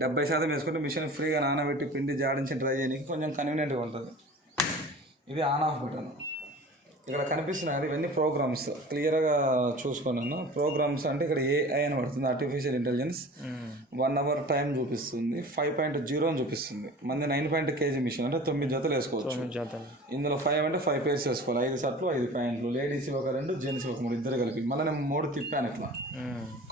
డెబ్బై శాతం వేసుకుంటే మిషన్ ఫ్రీగా నానబెట్టి పిండి జాడించి డ్రై చేయడానికి కొంచెం కన్వీనియంట్గా ఉంటుంది. ఇది ఆన్ ఆఫ్ బటన్ ఇక్కడ కనిపిస్తున్నాయి. ఇవన్నీ ప్రోగ్రామ్స్ క్లియర్గా చూసుకున్నాను. ప్రోగ్రామ్స్ అంటే ఇక్కడ ఏఐ అని పడుతుంది. Artificial intelligence one hour time చూపిస్తుంది. ఫైవ్ పాయింట్ జీరో అని చూపిస్తుంది. మంది నైన్ పాయింట్ కేజీ మిషన్ అంటే తొమ్మిది జతలు వేసుకోవచ్చు. ఇందులో ఫైవ్ అంటే ఫైవ్ పేర్స్ వేసుకోవాలి. ఐదు షర్ట్లు ఐదు ప్యాంట్లు. లేడీస్ ఒక రెండు జెంట్స్ ఒక మూడు. ఇద్దరు కలిపి. మళ్ళీ నేను మూడు తిప్పాను ఇట్లా.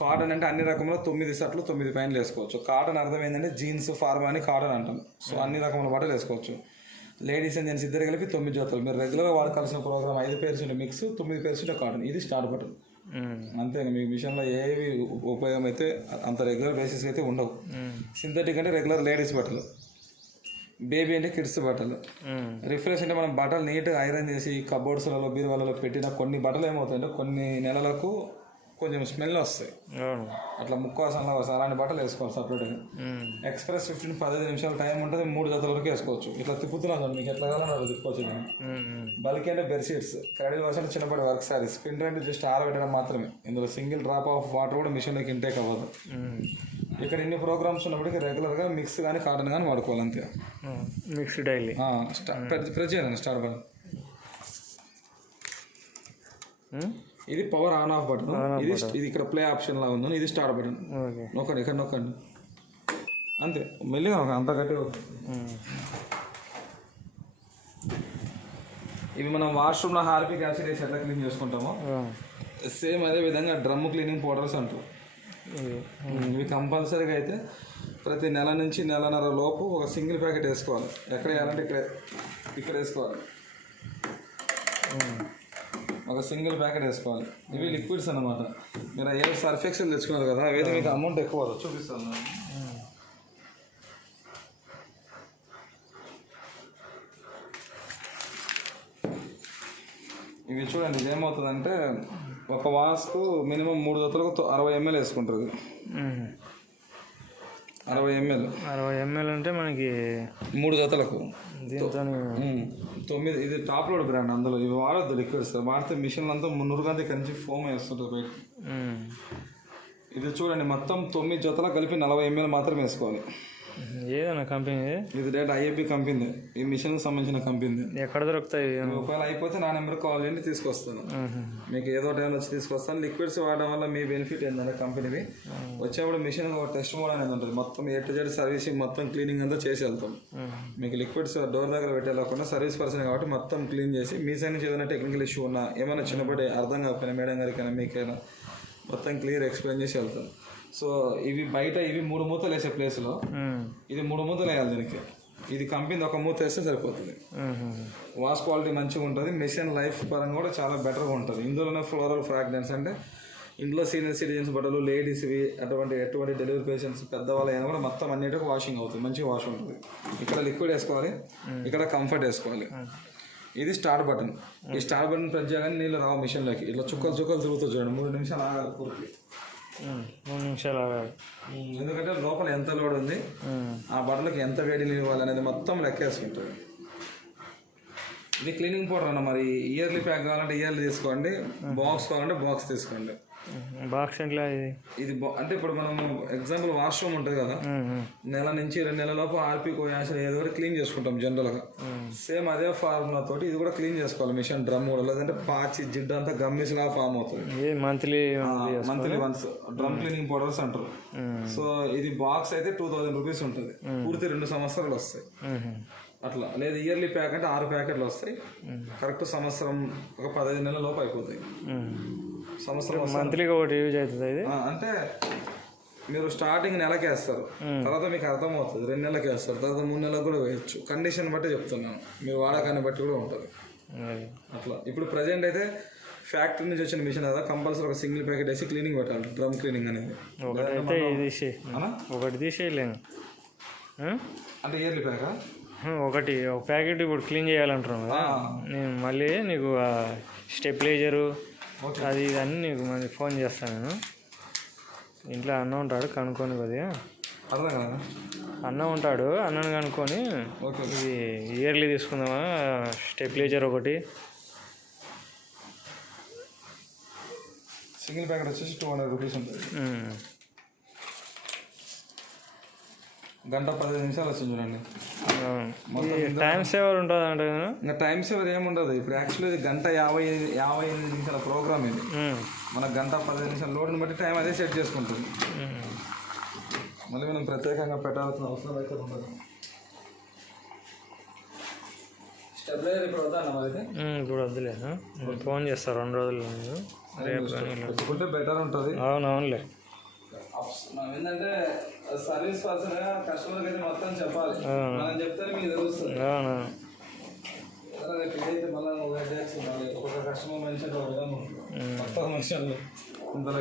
కాటన్ అంటే అన్ని రకముల తొమ్మిది షర్ట్లు తొమ్మిది ప్యాంట్లు వేసుకోవచ్చు. కాటన్ అర్థం ఏంటంటే జీన్స్ ఫార్మా అని కాటన్ అంటాం. సో అన్ని రకముల బట్టలు వేసుకోవచ్చు. లేడీస్ అండ్ జెంట్స్ ఇద్దరు కలిపి తొమ్మిది జతలు. మీరు రెగ్యులర్గా వాడుకోవాల్సిన ప్రోగ్రామ్ ఐదు పేర్స్ ఉంటే మిక్స్ తొమ్మిది పేర్స్ ఉంటే కాటన్ ఇది స్టార్ బటన్ అంతే మీకు మిషన్లో ఏవి ఉపయోగం అయితే అంత రెగ్యులర్ బేసిస్ అయితే ఉండవు. సింథటిక్ అంటే రెగ్యులర్ లేడీస్ బట్టలు బేబీ అంటే కిడ్స్ బట్టలు రిఫ్రెష్ అంటే మనం బట్టలు నీట్గా ఐరన్ చేసి కబోర్డ్స్లలో బీరువాలలో పెట్టిన కొన్ని బట్టలు ఏమవుతాయంటే కొన్ని నెలలకు కొంచెం స్మెల్ వస్తాయి. అట్లా ముక్కోసంలో వస్తాయి. అలాంటి బట్టలు వేసుకోవాలి సపరేట్గా ఎక్స్ప్రెస్ ఫిఫ్టీన్ పదిహేను నిమిషాల టైం ఉంటుంది. మూడు జతల వరకు వేసుకోవచ్చు. ఇట్లా తిప్పుతున్నాను మీకు ఎట్లా కావాలో అట్లా తిప్పుకోవచ్చు నేను. బల్క్ అంటే బెడ్షీట్స్ క్రెడిట్ వర్షన్ చిన్నపాటి వర్క్ సారీస్ స్పిన్ రైట్ జస్ట్ ఆరబెట్టడం మాత్రమే. ఇందులో సింగిల్ డ్రాప్ ఆఫ్ వాటర్ కూడా మిషన్లోకి ఇంటేక్ అవ్వదు. ఇక్కడ ఇన్ని ప్రోగ్రామ్స్ ఉన్నప్పటికీ రెగ్యులర్గా మిక్స్ కానీ కాటన్ కానీ వాడుకోవాలి అంతే. Mixed daily. ఆ, స్టా- ప్రెస్ ప్రెస్ చేయండి స్టార్ట్ ఇది పవర్ ఆన్ ఆఫ్ బటన్ ఇది ఇది ఇక్కడ ప్లే ఆప్షన్ లా ఉంది ఇది స్టార్ట్ బటన్ నొక్కండి ఇక్కడ నొక్కండి. అంతే. మెల్లిగా అంత గట్టిగా నొక్కండి. ఇవి మనం వాష్రూమ్లో హార్పిక్ యాసిడ్ వేసి ఎట్లా క్లీన్ చేసుకుంటామో సేమ్ అదే విధంగా డ్రమ్ క్లీనింగ్ పౌడర్స్ అంటారు. ఇవి కంపల్సరీగా అయితే ప్రతి నెల నుంచి నెలన్నర లోపు ఒక సింగిల్ ప్యాకెట్ వేసుకోవాలి. ఎక్కడ వేయాలంటే ఇక్కడ ఇక్కడ వేసుకోవాలి. ఒక సింగిల్ ప్యాకెట్ వేసుకోవాలి. ఇవి లిక్విడ్స్ అన్నమాట. మీరు ఏ సర్ఫెక్షన్ తెచ్చుకున్నారు కదా అవి అయితే మీకు అమౌంట్ ఎక్కువ చూపిస్తాను. ఇవి చూడండి ఇది ఏమవుతుందంటే ఒక వాస్కు మినిమం మూడు జతలకు అరవై ఎంఎల్ వేసుకుంటుంది. అరవై ఎంఎల్. అరవై ఎంఎల్ అంటే మనకి మూడు జతలకు. దీంతో. తొమ్మిది ఇది టాప్ లోడ్ బ్రాండ్ అందులో. ఇవి వాడొద్దు లిక్విడ్స్ వాడితే మిషన్ అంతా మున్నూరు గంట కంచి ఫోమ్ వేస్తుంటుంది బయట. ఇది చూడండి మొత్తం తొమ్మిది జతలకు కలిపి నలభై ఎంఎల్ మాత్రం వేసుకోవాలి. ఏదన్నా కంపెనీ? ఇది డేట్ ఐఏపీ కంపెనీ. ఈ మిషన్కి సంబంధించిన కంపెనీ. ఎక్కడ దొరుకుతాయి ఒకవేళ అయిపోతే నా నెంబర్ కాల్ చేయండి తీసుకొస్తాను. మీకు ఏదో టైంలో వచ్చి తీసుకొస్తాను. లిక్విడ్స్ వాడడం వల్ల మీ బెనిఫిట్ ఏంటంటే కంపెనీవి. వచ్చేప్పుడు మిషన్ ఒక టెస్ట్ మోడ్ అనేది ఉంటుంది. మొత్తం ఏ టు జెడ్ సర్వీసింగ్ మొత్తం క్లీనింగ్ అంతా చేసి వెళ్తాం. మీకు లిక్విడ్స్ డోర్ దగ్గర పెట్టేలాకుండా సర్వీస్ పర్సన్ కాబట్టి మొత్తం క్లీన్ చేసి మీ సైడ్ నుంచి ఏదైనా టెక్నికల్ ఇష్యూ ఉన్నా ఏమైనా చిన్నప్పటి అర్థం కాకపోయినా మేడం గారికైనా మీకైనా మొత్తం క్లియర్ ఎక్స్ప్లెయిన్ చేసి వెళ్తాం. సో ఇవి బయట ఇవి మూడు మూతలు వేసే ప్లేస్లో ఇది మూడు మూతలు వేయాలి దీనికి. ఇది కంపెనీ ఒక మూత వేస్తే సరిపోతుంది. వాష్ క్వాలిటీ మంచిగా ఉంటుంది. మెషిన్ లైఫ్ పరంగా కూడా చాలా బెటర్గా ఉంటుంది. ఇందులోనే ఫ్లోరల్ ఫ్రాగ్రెన్స్ అంటే ఇంట్లో సీనియర్ సిటిజన్స్ బట్టలు లేడీస్వి అటువంటి ఎటువంటి డెలివరీ పేషెంట్స్ పెద్దవాళ్ళు అయినా కూడా మొత్తం అన్నిటికీ వాషింగ్ అవుతుంది. మంచిగా వాష్ ఉంటుంది. ఇక్కడ లిక్విడ్ వేసుకోవాలి. ఇక్కడ కంఫర్ట్ వేసుకోవాలి. ఇది స్టార్ట్ బటన్ ఈ స్టార్ట్ బటన్ ప్రెస్ చేయగానే నీళ్ళు రావు మిషన్లోకి. ఇట్లా చుక్కలు చుక్కలు తిరుగుతుంది చూడండి. మూడు నిమిషాలు ఆగాలి పూర్తి మూడు నిమిషాలు ఆగాలి. ఎందుకంటే లోపల ఎంత లోడ్ ఉంది ఆ బట్టలకు ఎంత వేడి ఇవ్వాలి అనేది మొత్తం లెక్కేసుకుంటుంది. ఇది క్లీనింగ్ పౌడర్ అన్న మరి ఇయర్లీ ప్యాక్ కావాలంటే ఇయర్లీ తీసుకోండి బాక్స్ కావాలంటే బాక్స్ తీసుకోండి. బాక్స్ ఎట్లా ఇది? ఇది అంటే ఇప్పుడు మనం ఎగ్జాంపుల్ వాష్రూమ్ ఉంటుంది కదా. నెల నుంచి రెండు నెలల లోపు ఆర్పీ యాసిడ్ ఏదో ఒకటి క్లీన్ చేసుకుంటాం జనరల్గా సేమ్ అదే ఫార్ములా తోటి ఇది కూడా క్లీన్ చేసుకోవాలి. మిషన్ డ్రమ్ కూడా లేదంటే పాచి జిడ్డు అంతా గమ్మిస్లా ఫామ్ అవుతుంది. Monthly monthly once drum cleaning powders అంటారు. సో ఇది బాక్స్ అయితే టూ థౌజండ్ రూపీస్ ఉంటుంది. పూర్తి రెండు సంవత్సరాలు వస్తాయి. అట్లా. లేదు ఇయర్లీ ప్యాక్ అంటే ఆరు ప్యాకెట్లు వస్తాయి. కరెక్ట్ సంవత్సరం ఒక పదహైదు నెలల లోపు అయిపోతాయి. సంవత్సరం మంత్లీగా ఒకటి యూజ్ అవుతుంది ఇది? అంటే మీరు స్టార్టింగ్ నెలకి వేస్తారు. తర్వాత మీకు అర్థమవుతుంది. రెండు నెలలకి వేస్తారు. తర్వాత మూడు నెలలకు కూడా వేయచ్చు. కండిషన్ బట్టి చెప్తున్నాను. మీరు వాడకాన్ని బట్టి కూడా ఉంటుంది. అట్లా. ఇప్పుడు ప్రజెంట్ అయితే ఫ్యాక్టరీ నుంచి వచ్చిన మిషన్ కదా కంపల్సరీ ఒక సింగిల్ ప్యాకెట్ వేసి క్లీనింగ్ పెట్టాలి. డ్రమ్ క్లీనింగ్ అనేది. ఒకటి అయితే ఇది తీసే అవునా ఒకటి తీసేయలేను ఆ? అంటే ఇయర్లీ ప్యాకా ఒకటి ఒక ప్యాకెట్ ఇప్పుడు క్లీన్ చేయాలంటున్నాను కదా. నేను మళ్ళీ నీకు స్టెప్లైజరు అది ఇది అన్నీ నీకు మళ్ళీ ఫోన్ చేస్తాను నేను. ఇంట్లో అన్న ఉంటాడు కనుక్కొని కొద్దిగా. అర్థం కదా అన్న ఉంటాడు అన్నను కనుక్కొని ఇది ఇయర్లీ తీసుకుందామా స్టెప్లైజర్ ఒకటి. సింగిల్ ప్యాకెట్ వచ్చేసి టూ హండ్రెడ్ రూపీస్ ఉంటుంది. గంట పదిహేను నిమిషాలు వచ్చింది చూడండి టైం సేవర్ ఉంటుంది అంటే? ఇంకా టైం సేవర్ ఏముండదు ఇప్పుడు యాక్చువల్లీ ఇది గంట యాభై యాభై ఎనిమిది నిమిషాల ప్రోగ్రామ్ ఇది. మన గంట పదిహేను నిమిషాల లోడ్ని బట్టి టైం అదే సెట్ చేసుకుంటుంది. మళ్ళీ మనం ప్రత్యేకంగా పెట్టాల్సిన అవసరం అయితే ఉండదు స్టెబిలైజర్ ఇప్పుడు వద్దా ఇప్పుడు వద్దులే ఫోన్ చేస్తా రెండు రోజులు. రేపు. పెట్టుకుంటే బెటర్ ఉంటుంది అవునవునులే మనం ఏంటంటే సర్వీస్ పర్సన్ కస్టమర్కి అయితే మొత్తం చెప్పాలి. మనం చెప్తే మీకు తెలుస్తుంది. అయితే మళ్ళీ ఒక కస్టమర్ మెన్షన్ ఒక విధంగా ఉంటుంది. మొత్తం మెన్షన్లు ఇంతలో